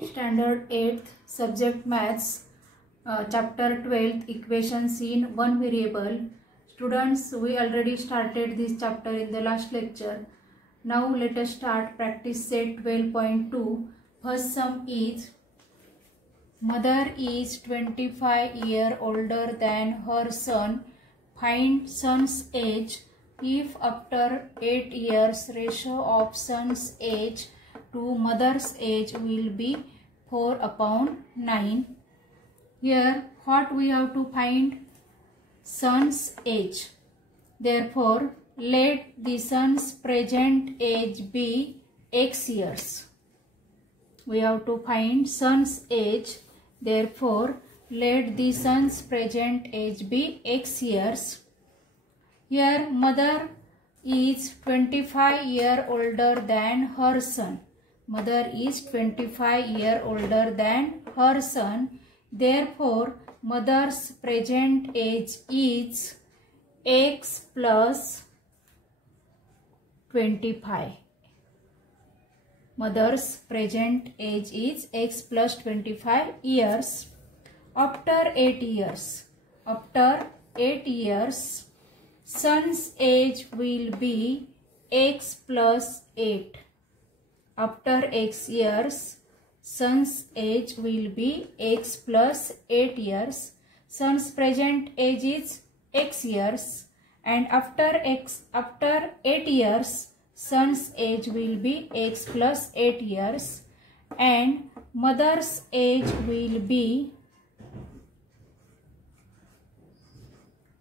Standard 8th, subject maths, chapter 12th, equations in one variable. Students, we already started this chapter in the last lecture. Now let us start practice set 12.2. First sum is, mother is 25 years older than her son. Find son's age. If after 8 years ratio of son's age to mother's age will be 4/9. Here what we have to find? Son's age. Therefore, let the son's present age be x years. We have to find son's age. Therefore, let the son's present age be x years. Here mother is 25 years older than her son. Mother is 25 years older than her son. Therefore, mother's present age is x plus 25. Mother's present age is x plus 25 years. After 8 years, son's age will be x plus 8. After x years, son's age will be x plus 8 years. Son's present age is x years, and after 8 years, son's age will be x plus 8 years, and mother's age will be,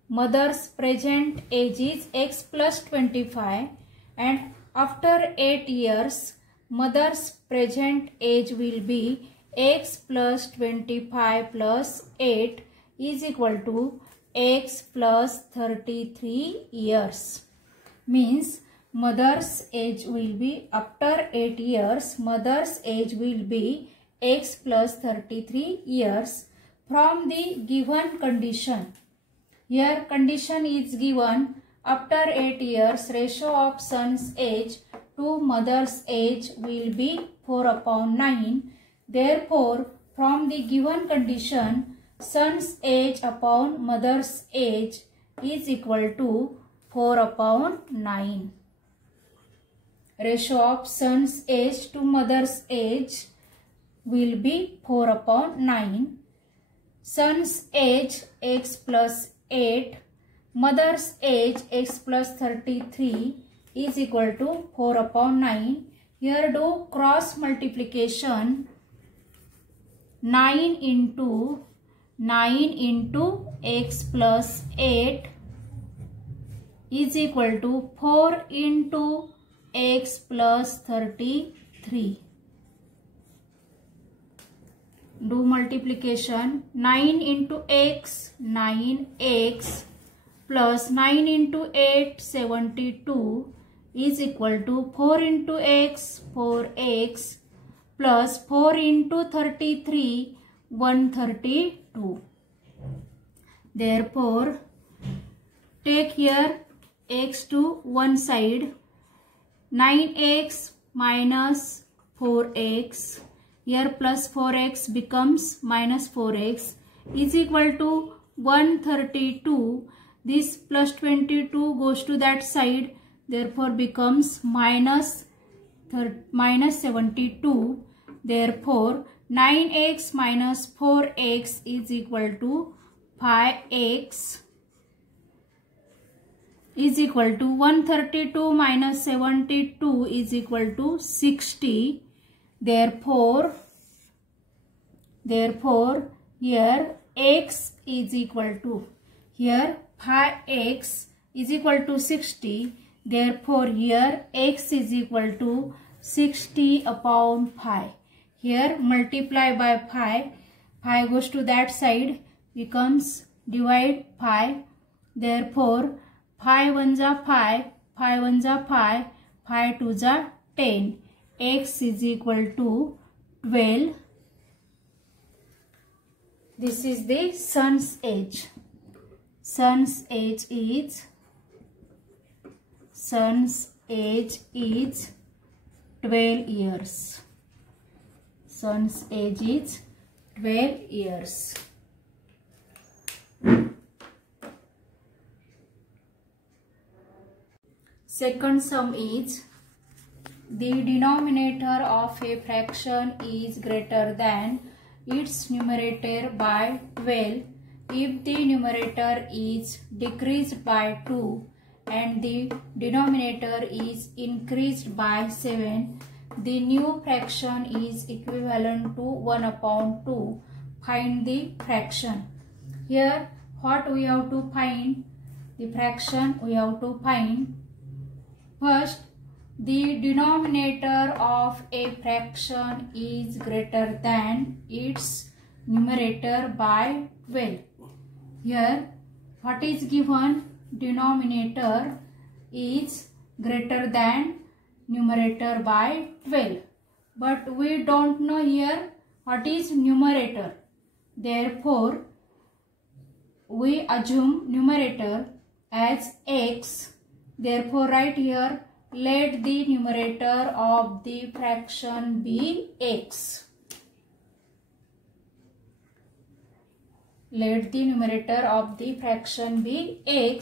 mother's present age is x plus 25, and after 8 years, mother's present age will be x plus 25 plus 8 is equal to x plus 33 years. Means mother's age will be, after 8 years, mother's age will be x plus 33 years from the given condition. Here condition is given, after 8 years ratio of son's age to mother's age will be 4/9. Therefore, from the given condition, son's age upon mother's age is equal to 4/9. Ratio of son's age to mother's age will be 4/9. Son's age x plus 8, mother's age x plus 33 is equal to 4/9. Here do cross multiplication. 9 into x plus 8 is equal to 4 into x plus 33. Do multiplication. 9 into x, 9x, plus 9 into 8, 72 is equal to 4 into x, 4x, plus 4 into 33, 132. Therefore, take here x to one side. 9x minus 4x, here plus 4x becomes minus 4x, is equal to 132. This plus 22 goes to that side, therefore becomes minus 72. Therefore, 9x minus 4x is equal to 5x is equal to 132 minus 72 is equal to 60. Therefore, here x is equal to, here 5x is equal to 60. Therefore, here x is equal to 60/5. Here multiply by 5. 5 goes to that side, becomes divide 5. Therefore, 5 1s are 5, 5 1s are 5, 5 2s are 10. X is equal to 12. This is the son's age. Son's age is 12 years. son's age is 12 years. Second sum is, the denominator of a fraction is greater than its numerator by 12 if the numerator is decreased by 2 and the denominator is increased by 7. The new fraction is equivalent to 1/2. Find the fraction. Here what we have to find? The fraction we have to find. First, the denominator of a fraction is greater than its numerator by 12. Here what is given? Denominator is greater than numerator by 12. But we don't know here what is numerator. Therefore, we assume numerator as x. Therefore, write here, let the numerator of the fraction be x. Let the numerator of the fraction be x.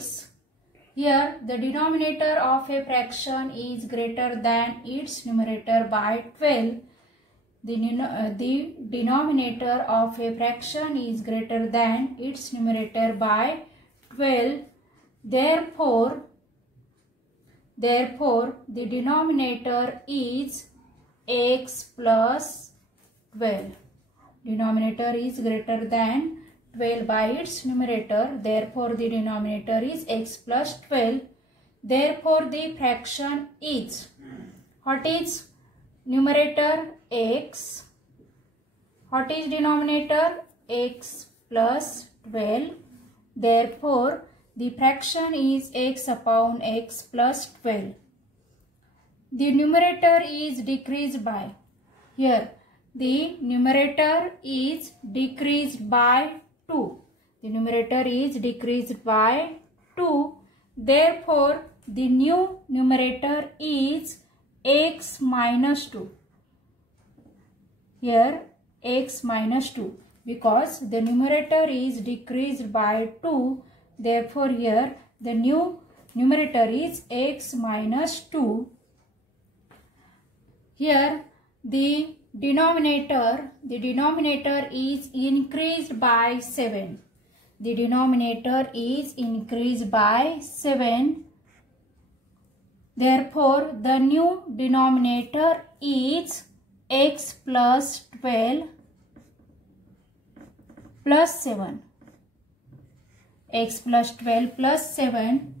Here, the denominator of a fraction is greater than its numerator by 12. The denominator of a fraction is greater than its numerator by 12. Therefore, the denominator is x plus 12. Denominator is greater than 12 by its numerator. Therefore, the denominator is x plus 12. Therefore, the fraction is, what is numerator? X. What is denominator? X plus 12. Therefore, the fraction is x upon x plus 12. The numerator is decreased by, here the numerator is decreased by 2. The numerator is decreased by 2. Therefore, the new numerator is x minus 2. Here x minus 2, because the numerator is decreased by 2. Therefore, here the new numerator is x minus 2. Here the denominator is increased by 7. The denominator is increased by 7. Therefore, the new denominator is x plus 12 plus 7. X plus 12 plus 7.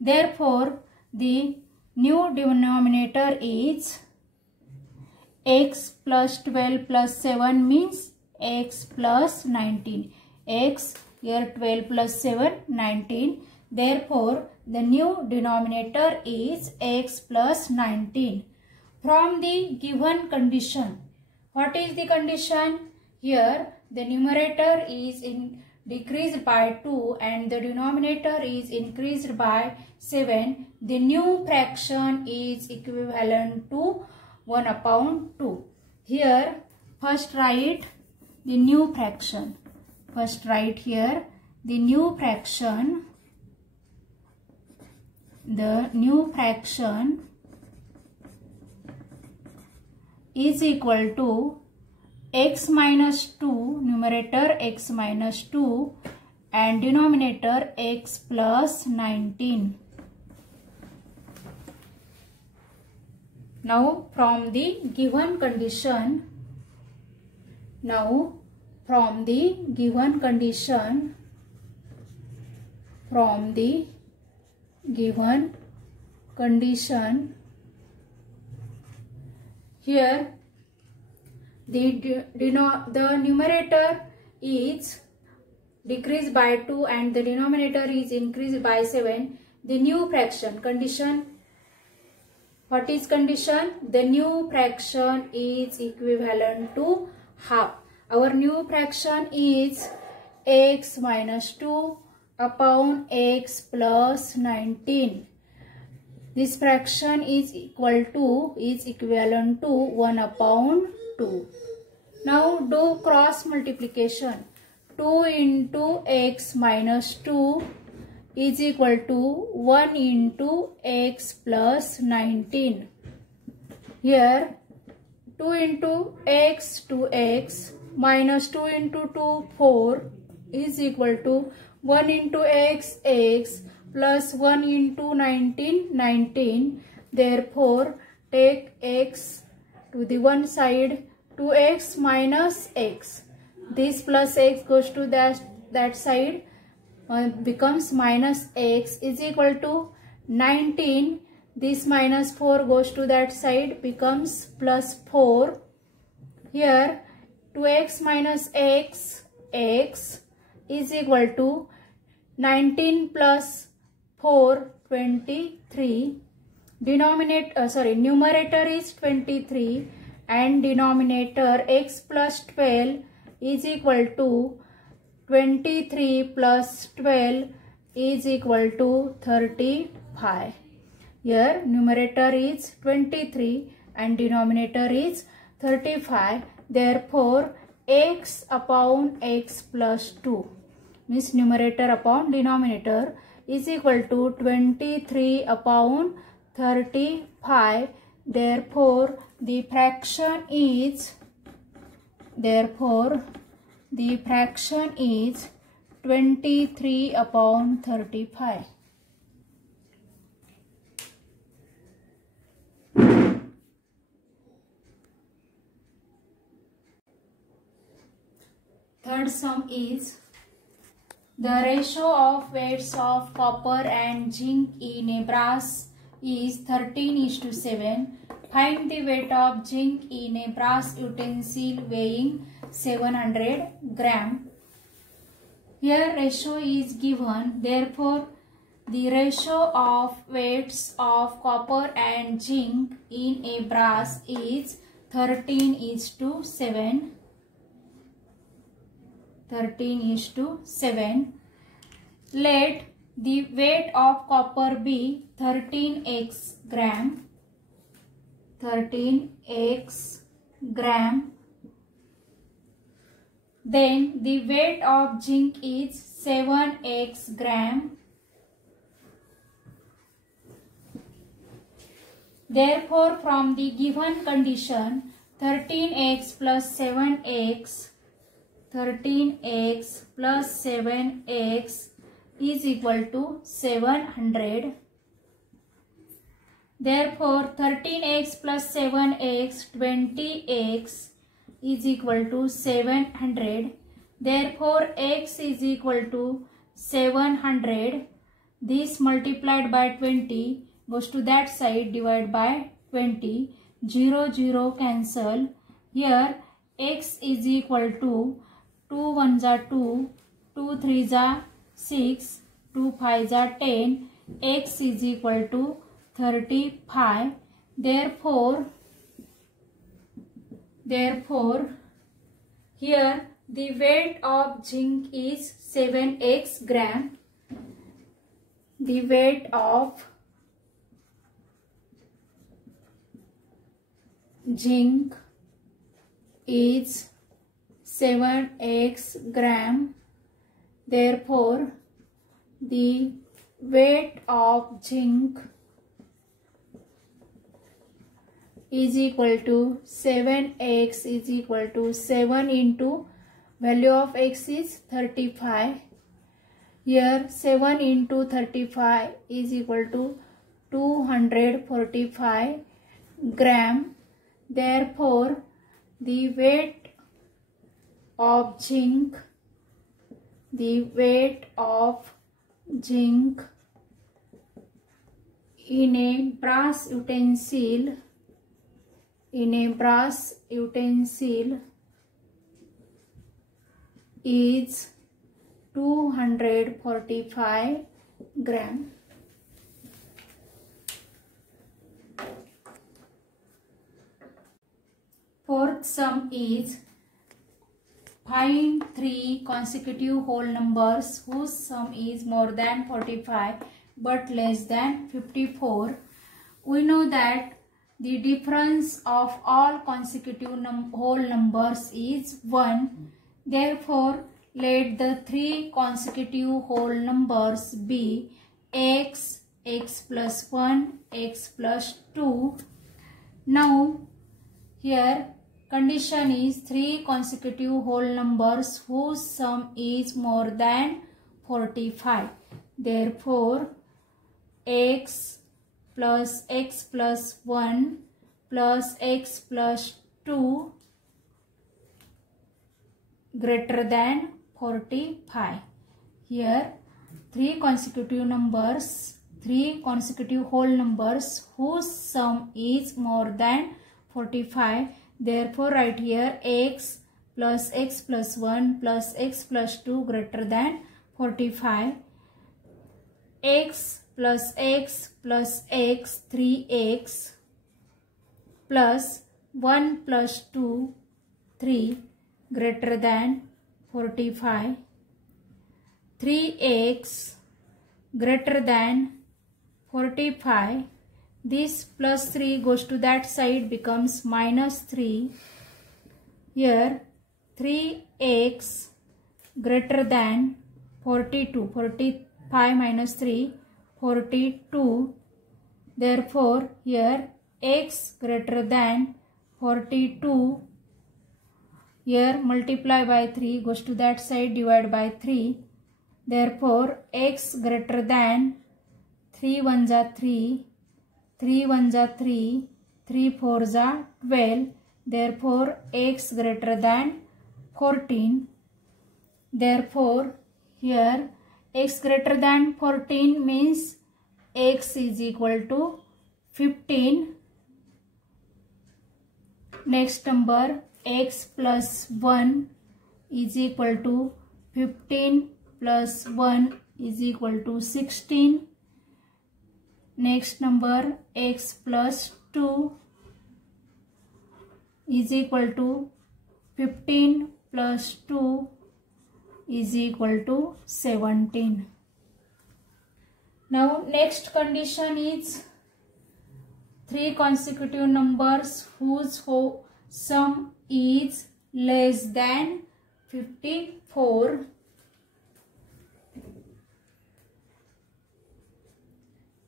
Therefore, the new denominator is x plus 12 plus 7 means x plus 19. X, here 12 plus 7, 19. Therefore, the new denominator is x plus 19. From the given condition, what is the condition? Here the numerator is decreased by 2 and the denominator is increased by 7. The new fraction is equivalent to 1/2. Here first write the new fraction. First write here the new fraction. The new fraction is equal to x minus 2, numerator x minus 2 and denominator x plus 19. Now from the given condition, here the numerator is decreased by 2 and the denominator is increased by 7. The new fraction condition, what is condition? The new fraction is equivalent to half. Our new fraction is x minus 2 upon x plus 19. This fraction is equivalent to 1/2. Now do cross multiplication. 2 into x minus 2 is equal to 1 into x plus 19. Here 2 into x 2x minus 2 into 2 4 is equal to 1 into x x plus 1 into 19 19. Therefore take x to the one side, 2x minus x. This plus x goes to that side, becomes minus x is equal to 19. This minus 4 goes to that side, becomes plus 4. Here 2x minus x x is equal to 19 plus 4 23. Numerator is 23 and denominator x plus 12 is equal to 23 plus 12 is equal to 35. Here numerator is 23 and denominator is 35. Therefore x upon x plus 2 means numerator upon denominator is equal to 23 upon 35. Therefore the fraction is 23 upon 35. Third sum is the ratio of weights of copper and zinc in a brass is 13:7. Find the weight of zinc in a brass utensil weighing 700 gram. Here ratio is given. Therefore, the ratio of weights of copper and zinc in a brass is 13:7. 13:7. Let the weight of copper be 13x gram. 13x gram. Then the weight of zinc is 7x gram. Therefore, from the given condition 13x plus 7x, 13x plus 7x is equal to 700. Therefore 13x plus 7x 20x is equal to 700. Therefore x is equal to 700. This multiplied by 20 goes to that side, divide by 20. 0 0 cancel. Here x is equal to 2 1s are 2, 2 3s are 6, 2 5s are 10. X is equal to 35. Therefore here the weight of zinc is 7x gram. The weight of zinc is 7x gram. Therefore the weight of zinc is equal to 7x is equal to 7 into value of x is 35. Here 7 into 35 is equal to 245 gram. Therefore the weight of zinc in a brass utensil is 245 gram. Fourth sum is find 3 consecutive whole numbers whose sum is more than 45 but less than 54. We know that the difference of all consecutive whole numbers is 1. Therefore, let the three consecutive whole numbers be x, x plus 1, x plus 2. Now, here condition is three consecutive whole numbers whose sum is more than 45. Therefore, x plus 1 plus x plus 2 greater than 45. Here three consecutive whole numbers whose sum is more than 45. Therefore, write here x plus 1 plus x plus 2 greater than 45. X plus x 3x plus 1 plus 2 3 greater than 45. 3x greater than 45. This plus 3 goes to that side, becomes minus 3. Here 3x greater than 42. 45 minus 3, 42. Therefore, here x greater than 42. Here multiply by 3 goes to that side, divide by 3. Therefore, x greater than 3 1 ja 3, 3 1 ja 3, 3 4 ja 12. Therefore, x greater than 14. Therefore, here x greater than 14 means x is equal to 15. Next number, x plus 1 is equal to 15 plus 1 is equal to 16. Next number, x plus 2 is equal to 15 plus 2 is equal to 17. Now, next condition is three consecutive numbers whose sum is less than 54.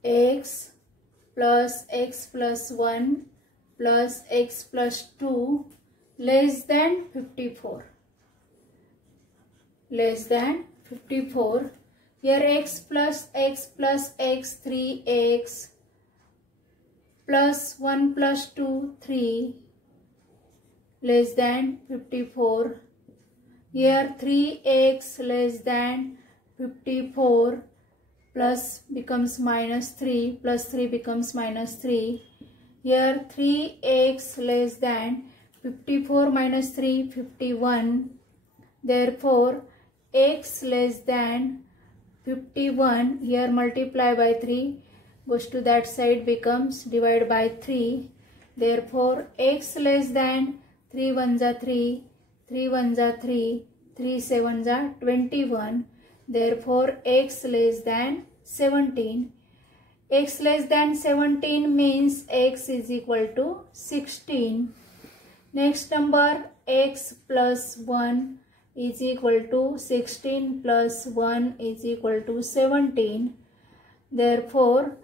X plus 1 plus x plus 2 less than 54. Less than 54. Here x plus x 3x plus 1 plus 2 3 less than 54. Here 3x less than 54 plus becomes minus 3, plus 3 becomes minus 3. Here 3x less than 54 minus 3, 51. Therefore, x less than 51, here multiply by 3, goes to that side, becomes divide by 3. Therefore, x less than 3 1 ja 3, 3 1 ja 3, 3 7 ja 21. Therefore, x less than 17. X less than 17 means x is equal to 16. Next number, x plus 1 is equal to 16 plus 1 is equal to 17. Therefore,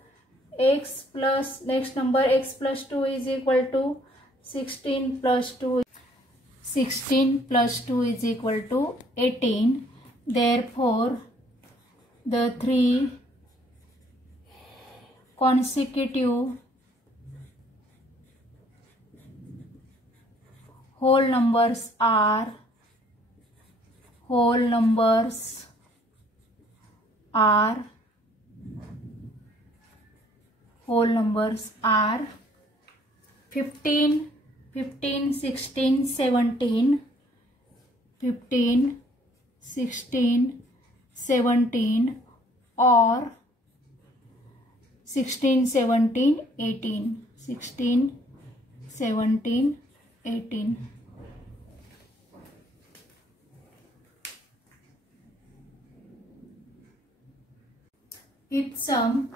x plus, next number x plus 2 is equal to 16 plus 2. 16 plus 2 is equal to 18. Therefore, the three consecutive whole numbers are 15, 16, 17, 15, 16, 17 or 16, 17, 18, 16, 17, 18. Its sum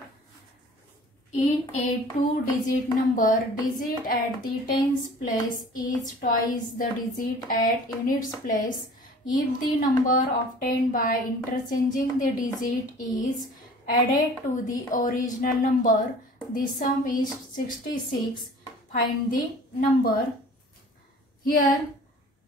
In a two-digit number, digit at the tens place is twice the digit at units place. If the number obtained by interchanging the digit is added to the original number, the sum is 66. Find the number. Here,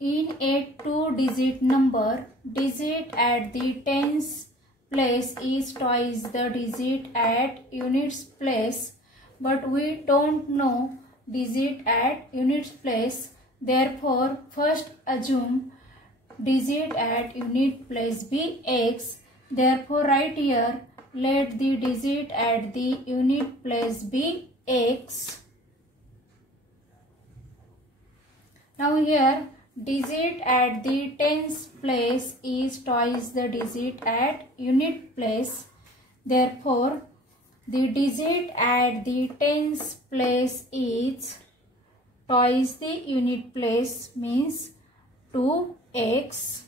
in a two-digit number, digit at the tens place is twice the digit at units place, but we don't know digit at units place. Therefore, first assume digit at unit place be x. Therefore, write here, let the digit at the unit place be x. Now here, digit at the tens place is twice the digit at unit place. Therefore, the digit at the tens place is twice the unit place, means 2x.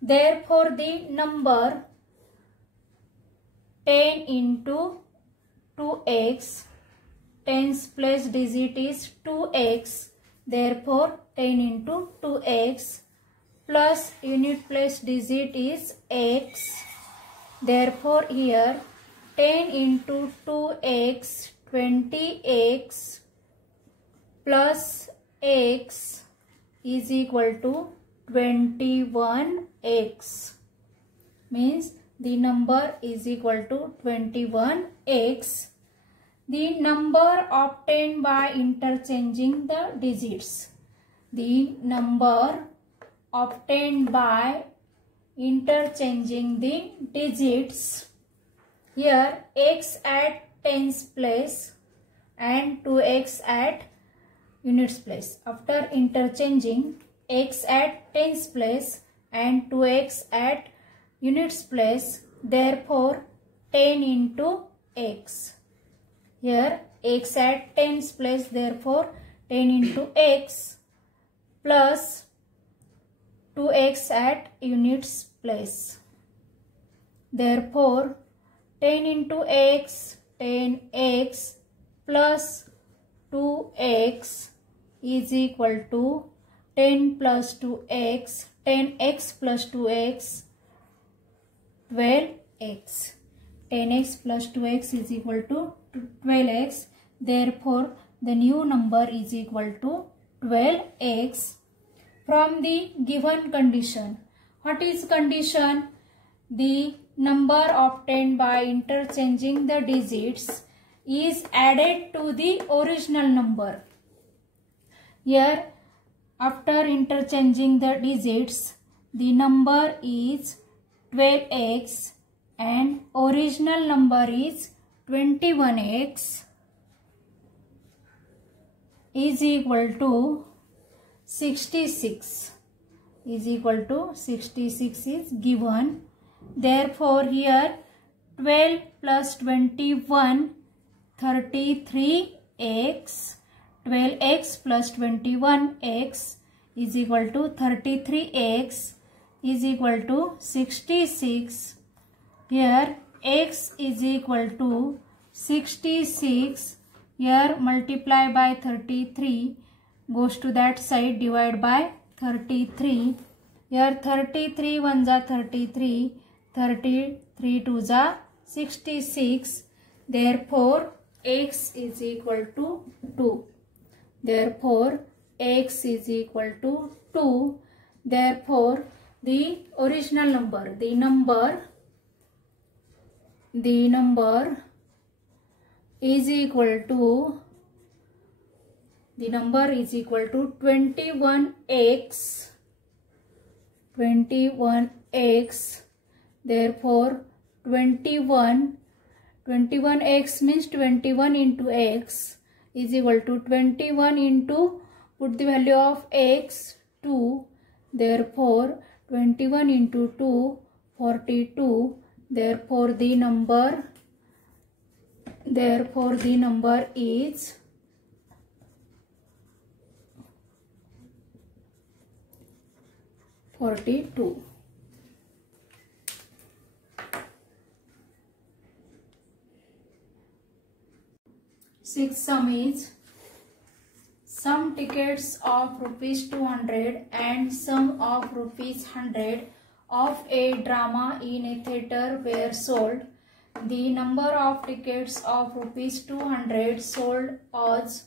Therefore, the number 10 into 2x, tens place digit is 2x. Therefore, 10 into 2x plus unit place digit is x. Therefore, here 10 into 2x, 20x plus x is equal to 21x. Means the number is equal to 21x. The number obtained by interchanging the digits. The number obtained by interchanging the digits. Here x at tens place and 2x at units place. After interchanging x at tens place and 2x at units place, therefore 10 into x. Here x at tens place, therefore 10 into x plus 2x at units place. Therefore 10 into x, 10x plus 2x is equal to 10 plus 2x, 10x plus 2x, 12x. 10x plus 2x is equal to 12x. Therefore, the new number is equal to 12x. From the given condition, what is condition? The number obtained by interchanging the digits is added to the original number. Here, after interchanging the digits, the number is 12x and original number is 21x is equal to 66 is given. Therefore, here 12 plus 21, 33x. 12x plus 21x is equal to 33x is equal to 66. Here x is equal to 66. Here multiply by 33, goes to that side, divide by 33. Here 33 1 ja 33, 33 2 ja 66. Therefore x is equal to 2. Therefore x is equal to 2. Therefore the original number, the number is equal to 21x. 21x. Therefore 21x means 21 into x is equal to 21 into, put the value of x, 2. Therefore 21 into 2, 42. Therefore the number is 42. Sixth sum is some tickets of rupees 200 and sum of rupees 100 of a drama in a theatre were sold. The number of tickets of rupees 200 sold was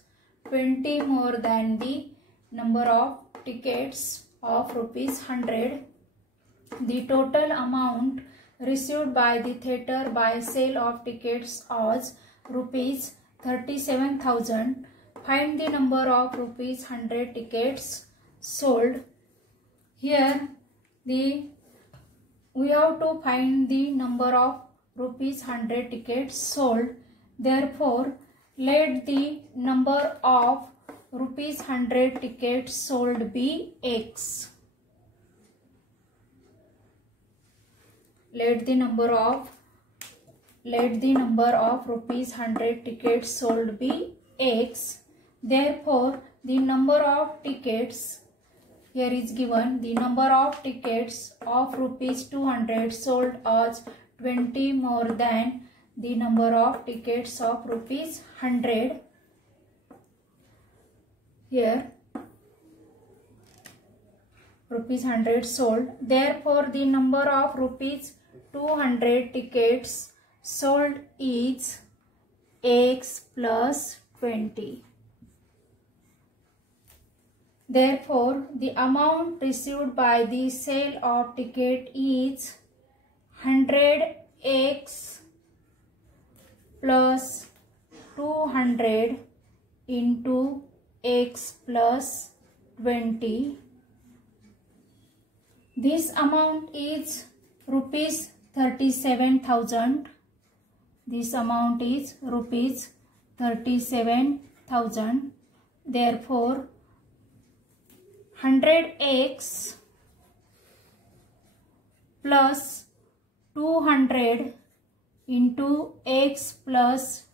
20 more than the number of tickets of rupees 100. The total amount received by the theatre by sale of tickets was rupees 37,000. Find the number of rupees 100 tickets sold. Here we have to find the number of rupees 100 tickets sold. Therefore, let the number of rupees 100 tickets sold be X. Let the number of rupees 100 tickets sold be X. Therefore, the number of tickets here is given. The number of tickets of rupees 200 sold as 20 more than the number of tickets of rupees 100. Here rupees 100 sold. Therefore, the number of rupees 200 tickets sold is X plus 20. Therefore, the amount received by the sale of ticket is 100x plus 200 into x plus 20. This amount is rupees 37,000. This amount is rupees 37,000. Therefore, 100x plus 200 into x plus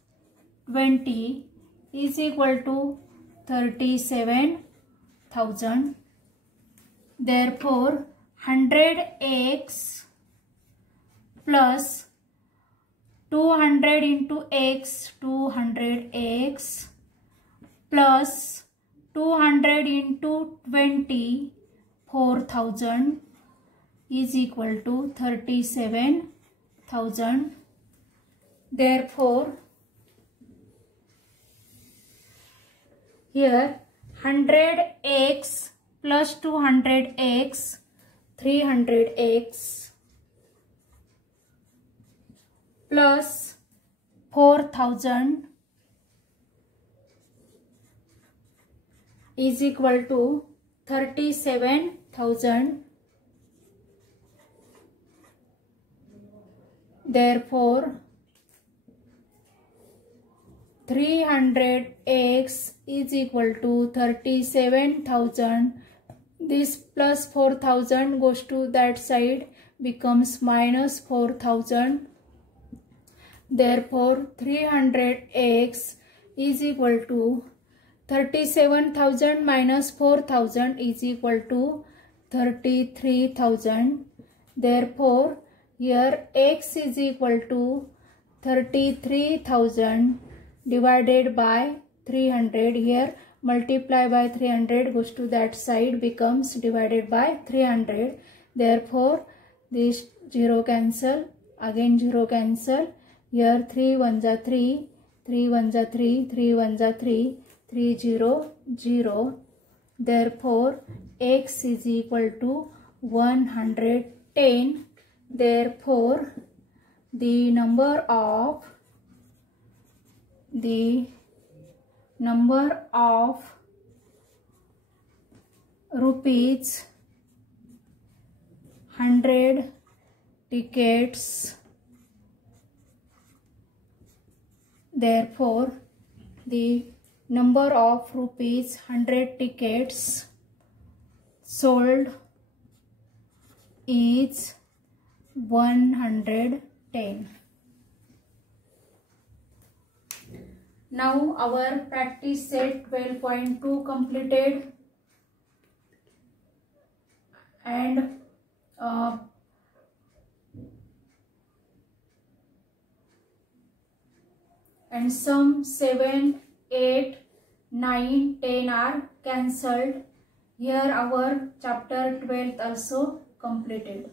20 is equal to 37,000. Therefore, 100x plus 200 into x, 200x plus 200 into 20, 4,000 is equal to 37,000. Therefore, here 100x plus 200x, 300x plus 4,000 is equal to 37,000. Therefore, 300x is equal to 37,000. This plus 4,000 goes to that side, becomes minus 4,000. Therefore, 300x is equal to 37,000 minus 4,000 is equal to 33,000. Therefore, here x is equal to 33,000 divided by 300. Here multiply by 300 goes to that side, becomes divided by 300. Therefore, this 0 cancel, again 0 cancel. Here 3 1s are 3, 3 1s are 3, 3 1s are 3, 3 0 0. Therefore, x is equal to 110. Therefore, the number of rupees 100 tickets. Therefore, the number of rupees 100 tickets sold is 110. Now our practice set 12.2 completed, and and some 7, 8, 9, 10 are cancelled. Here our chapter 12th also completed.